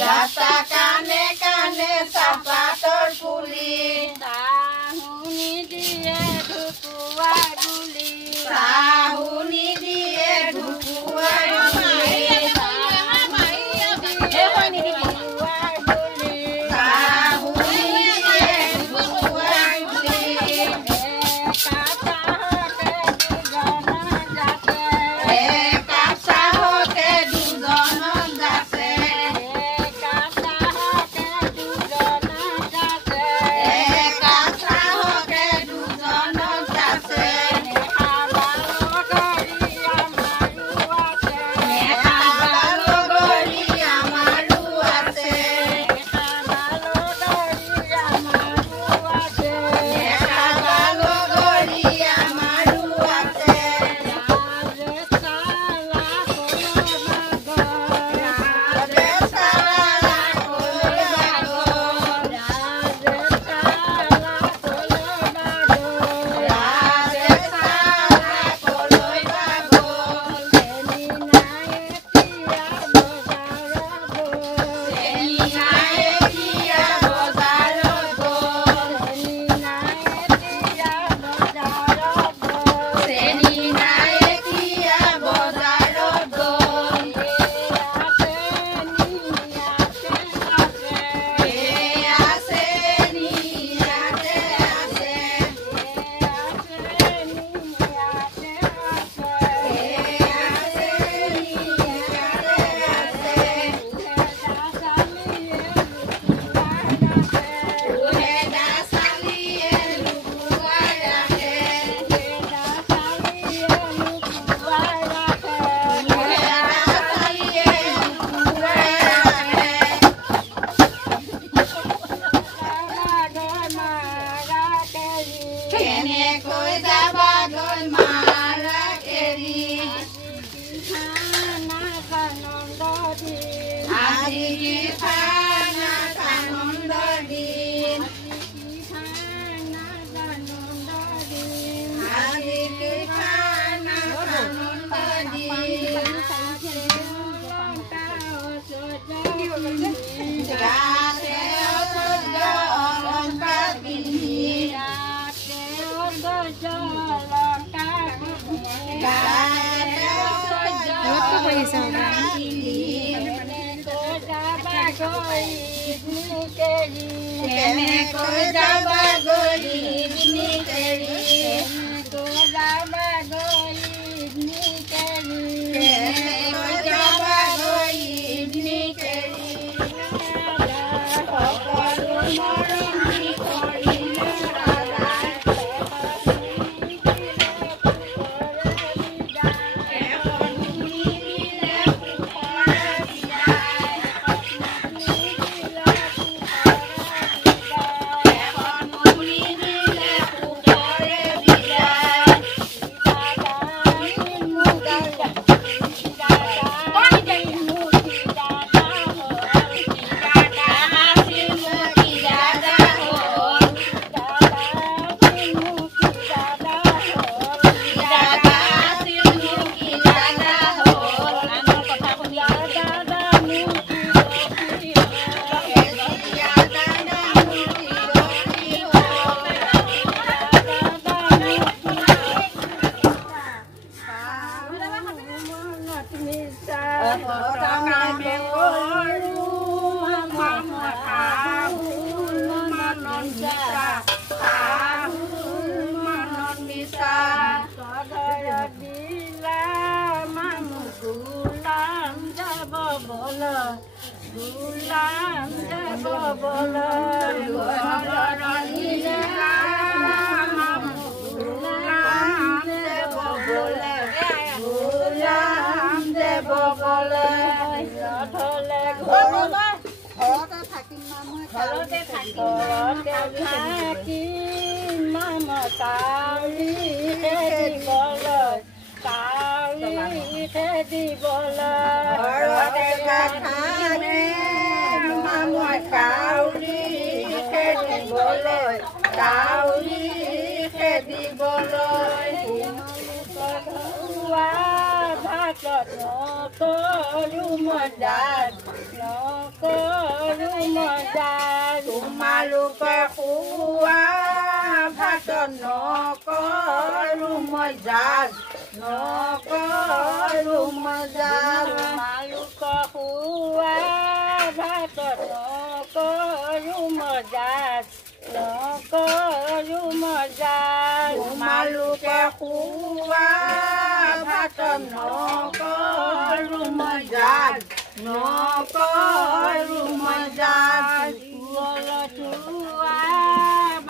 Rasta kane kane sapator puli, sahuni diye dhukuwa guli, sahuni diye dhukuwa guli, sahuni diye dhukuwa guli, kasa hoke duzonon jase. চাউলি খেদিবলৈ ভাতত নকৰো মজাত তোমালোকে খোৱা ভাতত নকৰো মজাত তোমালোকে খোৱা ভাতত নকৰো মজাত তোমালোকে খোৱা ভাতত নকৰো মজাত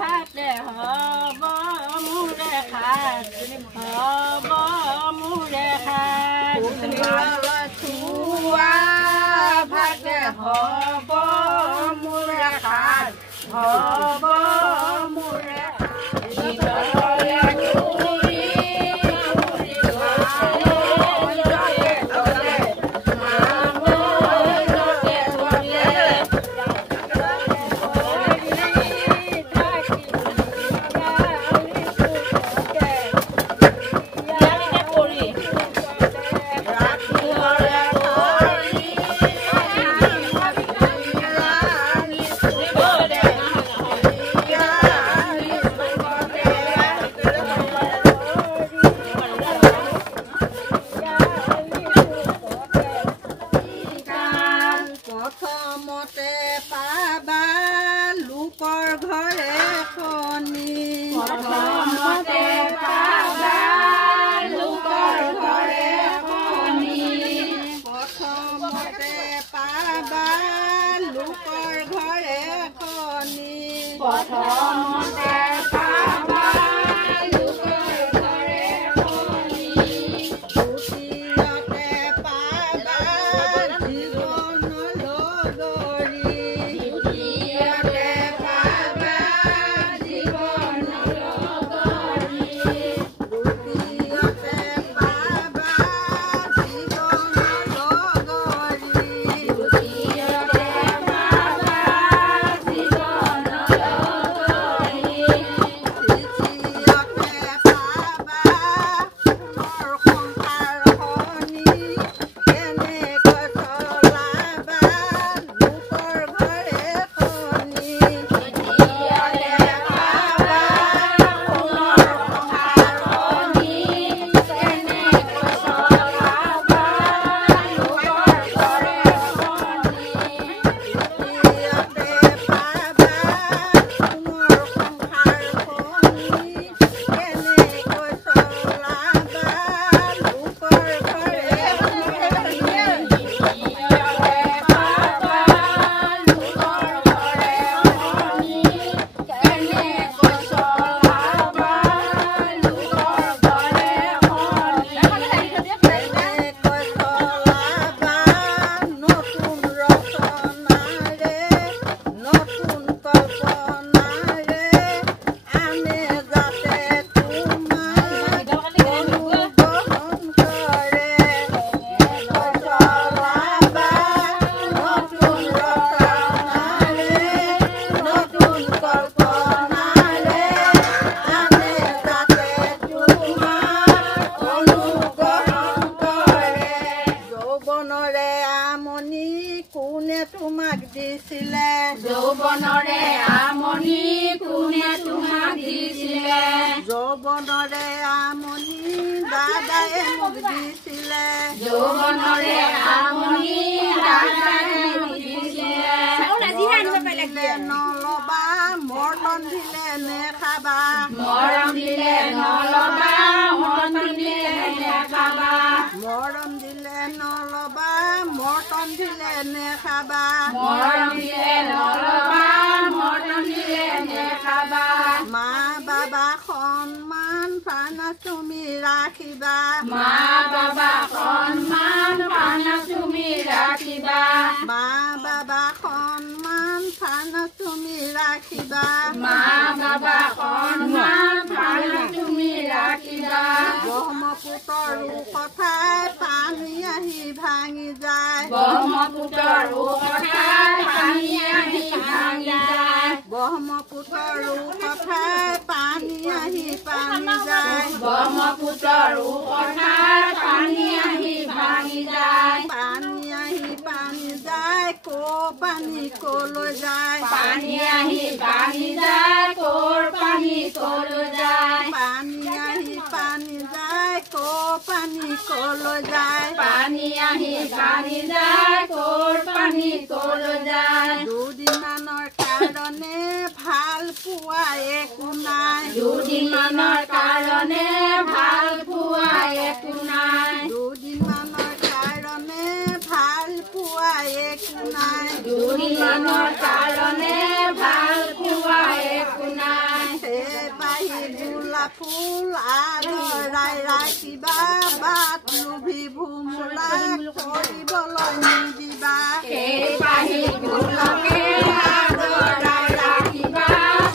ভাতে হ'ব মোৰে খাত থোৱা ভাতে হ'ব মোৰে খাত হ'ব মোৰে প্ৰথমতে পাবা লোকৰ ঘৰে কণী প্ৰথমতে পাবা লোকৰ ঘৰে কণী প্ৰথমতে পাবা লোকৰ ঘৰে কণী প্ৰথমতে পাবা লোকৰ ঘৰে কণী দ্বিতীয়তে পাবা জীৱন লগৰী দ্বিতীয়তে পাবা জীৱন লগৰী তৃতীয়তে পাবা জীৱন লগৰী দ্বিতীয়তে পাবা জীৱন লগৰী তৃতীয়তে পাবা সুখৰ সংসাৰখনি কেনেকৈ চলাবা লোকৰ ঘৰে কণী দ্বিতীয়তে পাবা সোণৰ সংসাৰখনি কেনেকৈ চলাবা লোকৰ ঘৰে কণী তৃতীয়তে পাবা সোণৰ সংসাৰখনি কেনেকৈ চলাবা লোকৰ ঘৰে কেনেকৈ চলাবা নতুন ৰচনাৰে নতুন কল্পনাৰে আনে যাতে তোমাক অনুগ্ৰহণ কৰে কেনেকৈ চলাবা নতুন ৰচনাৰে নতুন কল্পনাৰে আনে যাতে তোমাক অনুগ্ৰহণ কৰে যৌৱনৰে আমনি কোনে তোমাক দিছিলে যৌৱনৰে আমনি কোনে তোমাক দিছিলে যৌৱনৰে আমনি দাদায়ে মোক দিছিলে যৌৱনৰে আমনি দাদাই মোক দিছিলে মৰম দিলে নলবা মৰম দিলে নেখাবা মৰম দিলে নলবা মৰম দিলে নেখাবা মৰম দিলে নলবা মৰম দিলে নেখাবা মৰম দিলে নলবা মৰম দিলে নেখাবা মা বাবা সন্মান প্ৰাণ তুমি ৰাখিবা মা বাবা সন্মান প্ৰাণ তুমি ৰাখিবা মা বাবা সন্মান প্ৰাণ তুমি ৰাখিবা মা বাবা সন্মান প্ৰাণ তুমি ৰাখিবা ব্ৰহ্মপুত্ৰ ব্ৰহ্মপুত্ৰৰ কথাই পানী আহি ভাঙি যায় ব্ৰহ্মপুত্ৰৰ কথাই পানী আহি ভাঙি যায় ব্ৰহ্মপুত্ৰৰ কথাই পানী আহি পানী যায় ব্ৰহ্মপুত্ৰৰ কথাই পানী আহি ভাঙি যায় পানী আহি পানী যায় পানী কলৈ যায় পানী আহি পানী যায় পানী কলৈ যায় পানী আহি পানী যায় পানী কলৈ যায় পানী আহি পানী যায় পানী কলৈ যায় দুদিনমানৰ কাৰণে ভাল পোৱা একো নাই দুদিনমানৰ কাৰণে ভাল পোৱা একো নাই দুদিনমানৰ কাৰণে ভাল পোৱা একো নাই দুদিনমানৰ কাৰণে ভাল পোৱা একো নাই বাহি গোলাপ ফুল আদৰাই ৰাখিবা বাট লোভি ভোমোৰা কৰিবলৈ নিদিবা সেই পাহি গোলাপে আদৰাই ৰাখিবা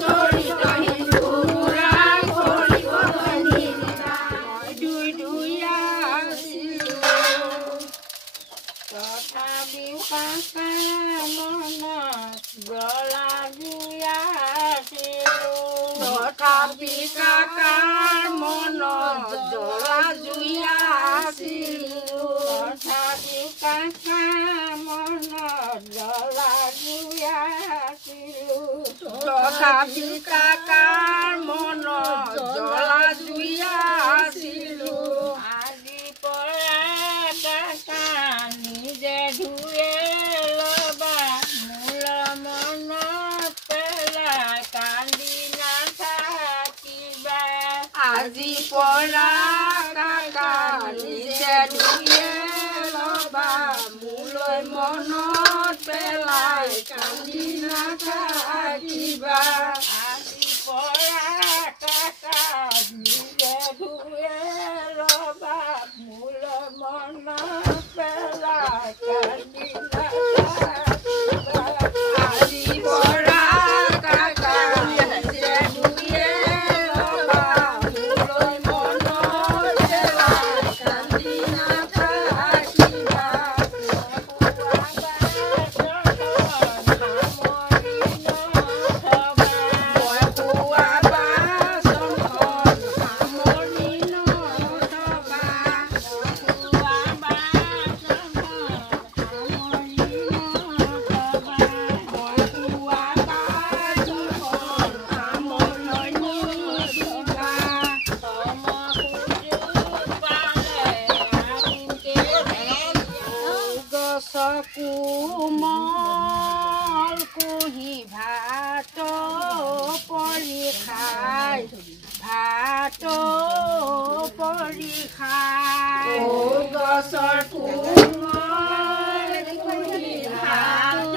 চৰিতহীন ভোমোৰা কৰিবলৈ নিদিবা দুই দুই আছিলো তথাপিও কাকা মনত গলা জুই আছিলো তথাপি কাকাৰ মনত জ্বলা জুই আছিলো তথাপিও কাকা মনত জ্বলা জুই আছিলো তথাপি কাকাৰ মনত জ্বলা জুই আছিলো আজি পৰা কাকা নিজে ধুয়ে লবা মূল মনত পেলাই কান্দি নাথাকিবা আজি পৰা কাকা নিজে ধুয়ে লবা মোলৈ মনত পেলাই কান্দি নাথাকিবা আজি পৰা কাকা নিজে ধুয়ে লবা মূল মনত পেলাই কান্দি নাথাকিবা আজি পৰা কাকা নিজে ধুয়ে লবা মোলৈ মনত পেলাই কান্দি নাথাকিবা মই পোৱা বাচনখন সামৰি নথবা মই পোৱা বাচনখন সামৰি নথবা কোমল কুহি ভাত পৰি খাই ভাত পৰি খাই গছৰ কোমল কুহি ভাত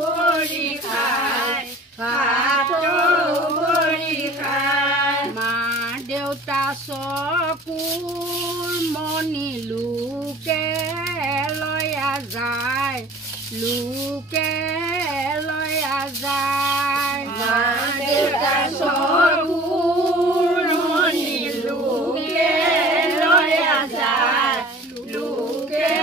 পৰি খাই ভাত পৰি খাই মা দেউতা চকুৰ মনি লোকে লয়া যায় লোকে লয়া যায় মা দেউতা চকুৰ মনি লোকে লয়া যায় লোকে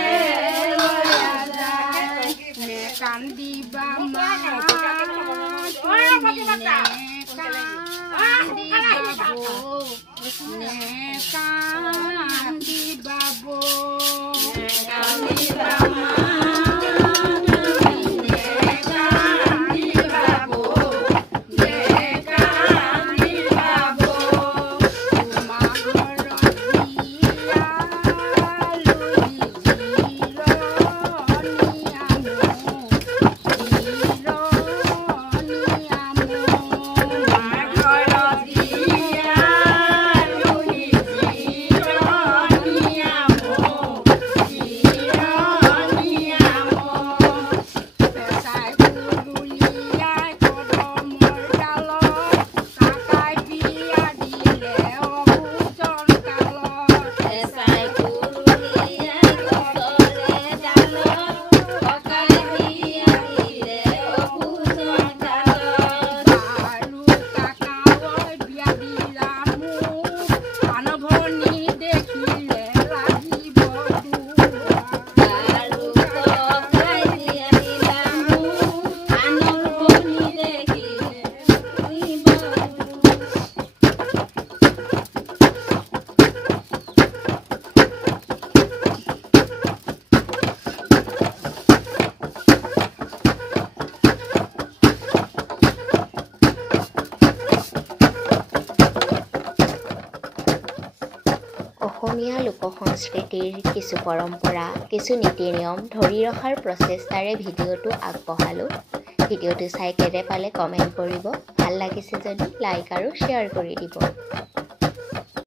লয়া যায় নে কান্দিবা মা কান্দিবা বৌ কান্দিবা মা দেখি অসমীয়া লোক সংস্কৃতিৰ কিছু পৰম্পৰা, কিছু নীতি নিয়ম ধৰি ৰখাৰ প্ৰচেষ্টাৰে ভিডিঅ'টো আগবঢ়ালোঁ। ভিডিঅ'টো চাই কেনে পালে কমেণ্ট কৰিব। ভাল লাগিছে যদি লাইক আৰু শ্বেয়াৰ কৰি দিব।